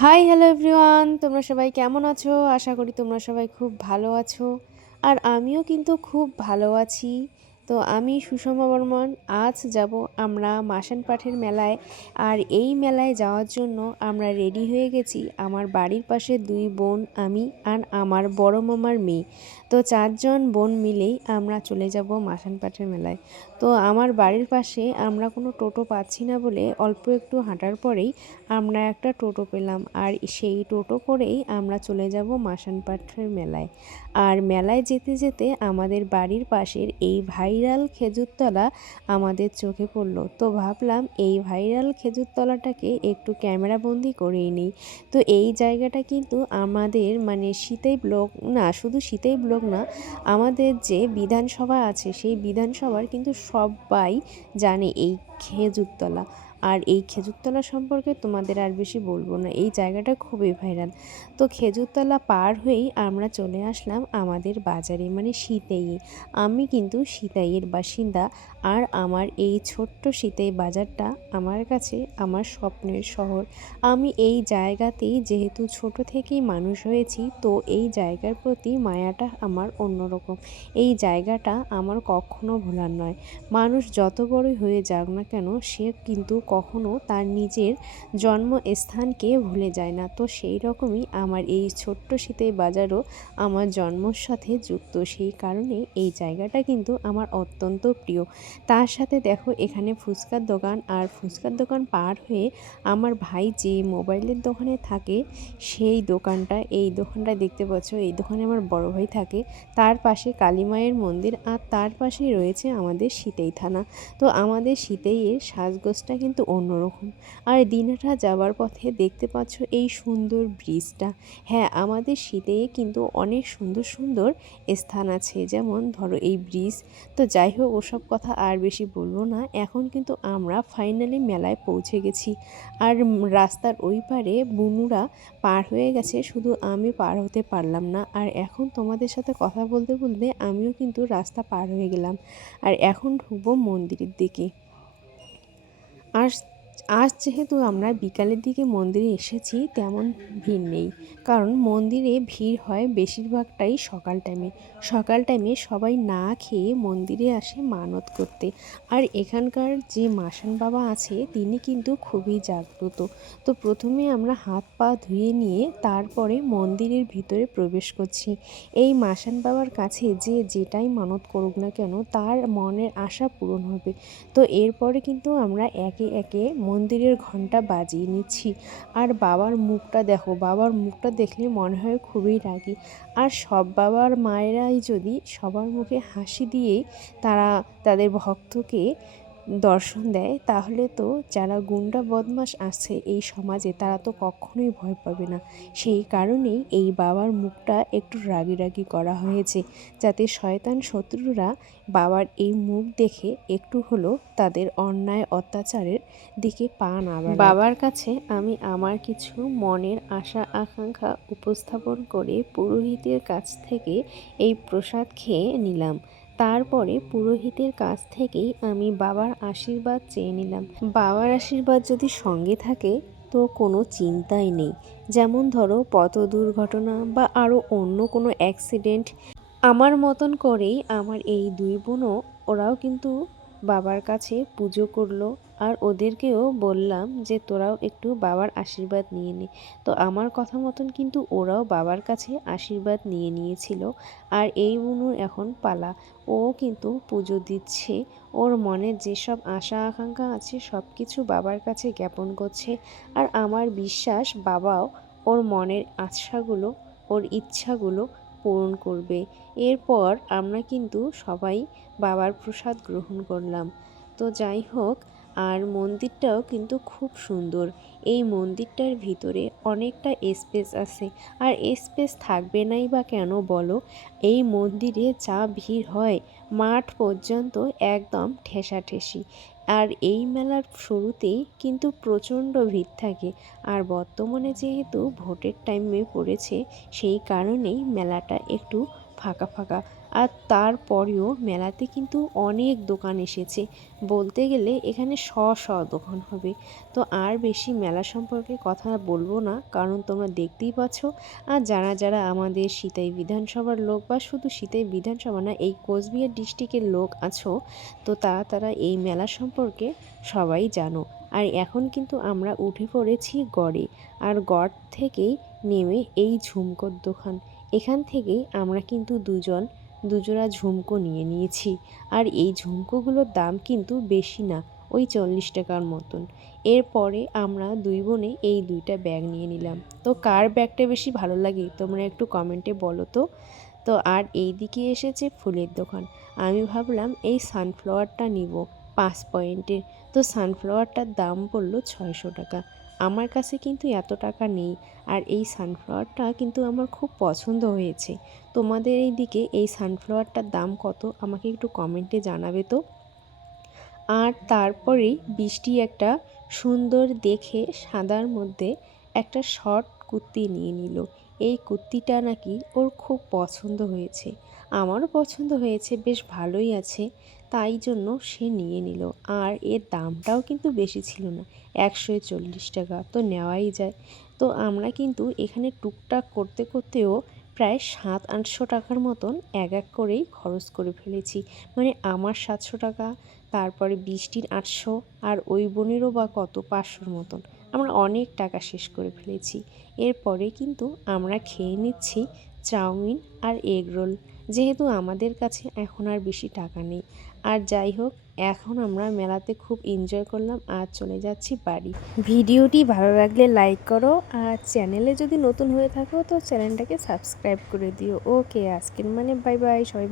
Hi hello everyone, তোমরা সবাই কেমন আছো? আশা করি তোমরা সবাই খুব ভালো আছো। আর আমিও কিন্তু খুব ভালো আছি। তো আমি সুষমা বর্মন। আজ যাব আমরা মাসান পাঠের মেলায়। আর এই মেলায় যাওয়ার জন্য আমরা রেডি হয়ে গেছি। আমার বাড়ির পাশে দুই বোন, আমি আর আমার বড় মামার মেয়ে। তো চারজন বোন মিলেই আমরা চলে যাব মাসান পাঠের মেলায়। তো আমার বাড়ির পাশে আমরা কোনো টোটো পাচ্ছি না বলে অল্প একটু হাঁটার পরেই আমরা একটা টোটো পেলাম। আর সেই টোটো করেই আমরা চলে যাব মাসান পাঠের মেলায়। আর মেলায় যেতে যেতে আমাদের বাড়ির পাশের এই ভাইরাল খেজুরতলা আমাদের চোখে পড়লো। তো ভাবলাম এই ভাইরাল খেজুরতলাটাকে একটু ক্যামেরাবন্দি করেই নিই। তো এই জায়গাটা কিন্তু আমাদের সিতাই ব্লক না, শুধু সিতাই ব্লক না, আমাদের যে বিধানসভা আছে সেই বিধানসভার কিন্তু সবাই জানে এই খেজুরতলা। আর এই খেজুরতলা সম্পর্কে তোমাদের আর বেশি বলবো না, এই জায়গাটা খুবই ভাইরাল। তো খেজুরতলা পার হয়েই আমরা চলে আসলাম আমাদের বাজারে, সিতাইয়ে। আমি কিন্তু সিতাইয়ের বাসিন্দা। আর আমার এই ছোট্ট সিতাই বাজারটা আমার কাছে আমার স্বপ্নের শহর। আমি এই জায়গাতেই যেহেতু ছোট থেকেই মানুষ হয়েছি, তো এই জায়গার প্রতি মায়াটা আমার অন্যরকম। এই জায়গাটা আমার কখনো ভোলার নয়। মানুষ যত বড়ই হয়ে যাক না কেন, সে কিন্তু কখনো তার নিজের জন্মস্থানকে ভুলে যায় না। তো সেই রকমই আমার এই ছোট্ট সিতাই বাজারও আমার জন্মর সাথে যুক্ত। সেই কারণে এই জায়গাটা কিন্তু আমার অত্যন্ত প্রিয়। তার সাথে দেখো এখানে ফুচকার দোকান, আর ফুচকার দোকান পার হয়ে আমার ভাই যে মোবাইলের দোকানে থাকে সেই দোকানটা, এই দোকানটা দেখতে পাচ্ছ, এই দোকানে আমার বড় ভাই থাকে। তার পাশে কালী মায়ের মন্দির, আর তার পাশেই রয়েছে আমাদের সিতাই থানা। তো আমাদের সিতাইয়ের সাজগোজটা কিন্তু অন্যরকম। আর দিনহাটা যাওয়ার পথে দেখতে পাচ্ছ এই সুন্দর ব্রিজটা। হ্যাঁ, আমাদের সিতাইয়ে কিন্তু অনেক সুন্দর সুন্দর স্থান আছে, যেমন ধরো এই ব্রিজ। তো যাই হোক, ওসব কথা আর বেশি বলবো না। এখন কিন্তু আমরা ফাইনালি মেলায় পৌঁছে গেছি। আর রাস্তার ওই পারে বুনুরা পার হয়ে গেছে, শুধু আমি পার হতে পারলাম না। আর এখন তোমাদের সাথে কথা বলতে বলতে আমিও কিন্তু রাস্তা পার হয়ে গেলাম। আর এখন ঢুকবো মন্দিরের দিকে। আর আজ যেহেতু আমরা বিকালের দিকে মন্দিরে এসেছি, তেমন ভিড় নেই। কারণ মন্দিরে ভিড় হয় বেশিরভাগটাই সকাল টাইমে। সকাল টাইমে সবাই না খেয়ে মন্দিরে আসে মানত করতে। আর এখানকার যে মাসান বাবা আছে তিনি কিন্তু খুবই জাগ্রত। তো প্রথমে আমরা হাত পা ধুয়ে নিয়ে তারপরে মন্দিরের ভিতরে প্রবেশ করছি। এই মাসান বাবার কাছে যে যেটাই মানত করুক না কেন, তার মনের আশা পূরণ হবে। তো এরপরে কিন্তু আমরা একে একে মন্দিরের ঘন্টা বাজিয়ে নিচ্ছি। আর বাবার মুখটা দেখো, বাবার মুখটা দেখলে মনে হয় খুবই রাগী। আর সব বাবার মায়েরাই যদি সবার মুখে হাসি দিয়েই তারা তাদের ভক্তকে দর্শন দেয়, তাহলে তো যারা গুন্ডা বদমাশ আছে এই সমাজে তারা তো কখনোই ভয় পাবে না। সেই কারণেই এই বাবার মুখটা একটু রাগি রাগি করা হয়েছে, যাতে শয়তান শত্রুরা বাবার এই মুখ দেখে একটু হলো তাদের অন্যায় অত্যাচারের দিকে পা না বাড়ায়। বাবার কাছে আমি আমার কিছু মনের আশা আকাঙ্ক্ষা উপস্থাপন করে পুরোহিতের কাছ থেকে এই প্রসাদ খেয়ে নিলাম। তারপরে পুরোহিতের কাছ থেকেই আমি বাবার আশীর্বাদ চেয়ে নিলাম। বাবার আশীর্বাদ যদি সঙ্গে থাকে তো কোনো চিন্তাই নেই। যেমন ধরো পথ দুর্ঘটনা বা আরও অন্য কোনো অ্যাক্সিডেন্ট। আমার মতন করেই আমার এই দুই বোনও, ওরাও কিন্তু বাবার কাছে পুজো করলো। আর ওদেরকেও বললাম যে তোরাও একটু বাবার আশীর্বাদ নিয়ে নে। তো আমার কথা মতন কিন্তু ওরাও বাবার কাছে আশীর্বাদ নিয়ে নিয়েছিল। আর এই বুনুর এখন পালা, ও কিন্তু পুজো দিচ্ছে। ওর মনে যেসব আশা আকাঙ্ক্ষা আছে সব কিছু বাবার কাছে জ্ঞাপন করছে। আর আমার বিশ্বাস বাবাও ওর মনের আশাগুলো, ওর ইচ্ছাগুলো পূরণ করবে। এরপর আমরা কিন্তু সবাই বাবার প্রসাদ গ্রহণ করলাম। তো যাই হোক, আর মন্দিরটাও কিন্তু খুব সুন্দর। এই মন্দিরটার ভিতরে অনেকটা স্পেস আছে। আর স্পেস থাকবে নাই বা কেন বলো, এই মন্দিরে যা ভিড় হয় মাঠ পর্যন্ত একদম ঠেসাঠেসি। আর এই মেলার শুরুতেই কিন্তু প্রচণ্ড ভিড় থাকে। আর বর্তমানে যেহেতু ভোটের টাইমে পড়েছে, সেই কারণেই মেলাটা একটু ফাঁকা ফাঁকা। আর তারপরেও মেলাতে কিন্তু অনেক দোকান এসেছে, বলতে গেলে এখানে দোকান হবে। তো আর বেশি মেলা সম্পর্কে কথা বলবো না, কারণ তোমরা দেখতেই পাচ্ছ। আর যারা যারা আমাদের সিতাই বিধানসভার লোক, বা শুধু সিতাই বিধানসভা না, এই কোচবিহার ডিস্ট্রিক্টের লোক আছো, তো তারা এই মেলা সম্পর্কে সবাই জানো। আর এখন কিন্তু আমরা উঠে পড়েছি গড়ে, আর গড় থেকেই নেমে এই ঝুমকোর দোকান, এখান থেকেই আমরা কিন্তু দুজোড়া ঝুমকো নিয়ে নিয়েছি। আর এই ঝুমকোগুলোর দাম কিন্তু বেশি না, ওই 40 টাকার মতন। এরপরে আমরা দুই বোনে এই দুইটা ব্যাগ নিয়ে নিলাম। তো কার ব্যাগটা বেশি ভালো লাগে তোমরা একটু কমেন্টে বলো তো। তো আর এই দিকে এসেছে ফুলের দোকান। আমি ভাবলাম এই সানফ্লাওয়ারটা নিব 5 পয়েন্টের। তো সানফ্লাওয়ারটার দাম পড়লো 600 টাকা। আমার কাছে কিন্তু এত টাকা নেই। আর এই সানফ্লাওয়ারটা কিন্তু আমার খুব পছন্দ হয়েছে। তোমাদের এই দিকে এই সানফ্লাওয়ারটার দাম কত আমাকে একটু কমেন্টে জানাবে তো। আর তারপরেই বৃষ্টি একটা সুন্দর দেখে সাদার মধ্যে একটা শর্ট কুর্তি নিয়ে নিল। এই কুর্তিটা নাকি ওর খুব পছন্দ হয়েছে, আমারও পছন্দ হয়েছে, বেশ ভালোই আছে, তাই জন্য সে নিয়ে নিল। আর এর দামটাও কিন্তু বেশি ছিল না, 140 টাকা, তো নেওয়াই যায়। তো আমরা কিন্তু এখানে টুকটাক করতে করতেও প্রায় 700-800 টাকার মতন এক করেই খরচ করে ফেলেছি। মানে আমার 700 টাকা, তারপরে বৃষ্টির 800, আর ওই বোনেরও বা কত 500-র মতন। আমরা অনেক টাকা শেষ করে ফেলেছি। এরপরে কিন্তু আমরা খেয়ে নিচ্ছি চাউমিন আর এগ রোল, যেহেতু আমাদের কাছে এখন আর বেশি টাকা নেই। আর যাই হোক, এখন আমরা মেলাতে খুব এনজয় করলাম আর চলে যাচ্ছি বাড়ি। ভিডিওটি ভালো লাগলে লাইক করো, আর চ্যানেলে যদি নতুন হয়ে থাকো তো চ্যানেলটাকে সাবস্ক্রাইব করে দিও। ওকে, আজকের মানে বাই বাই, সবাই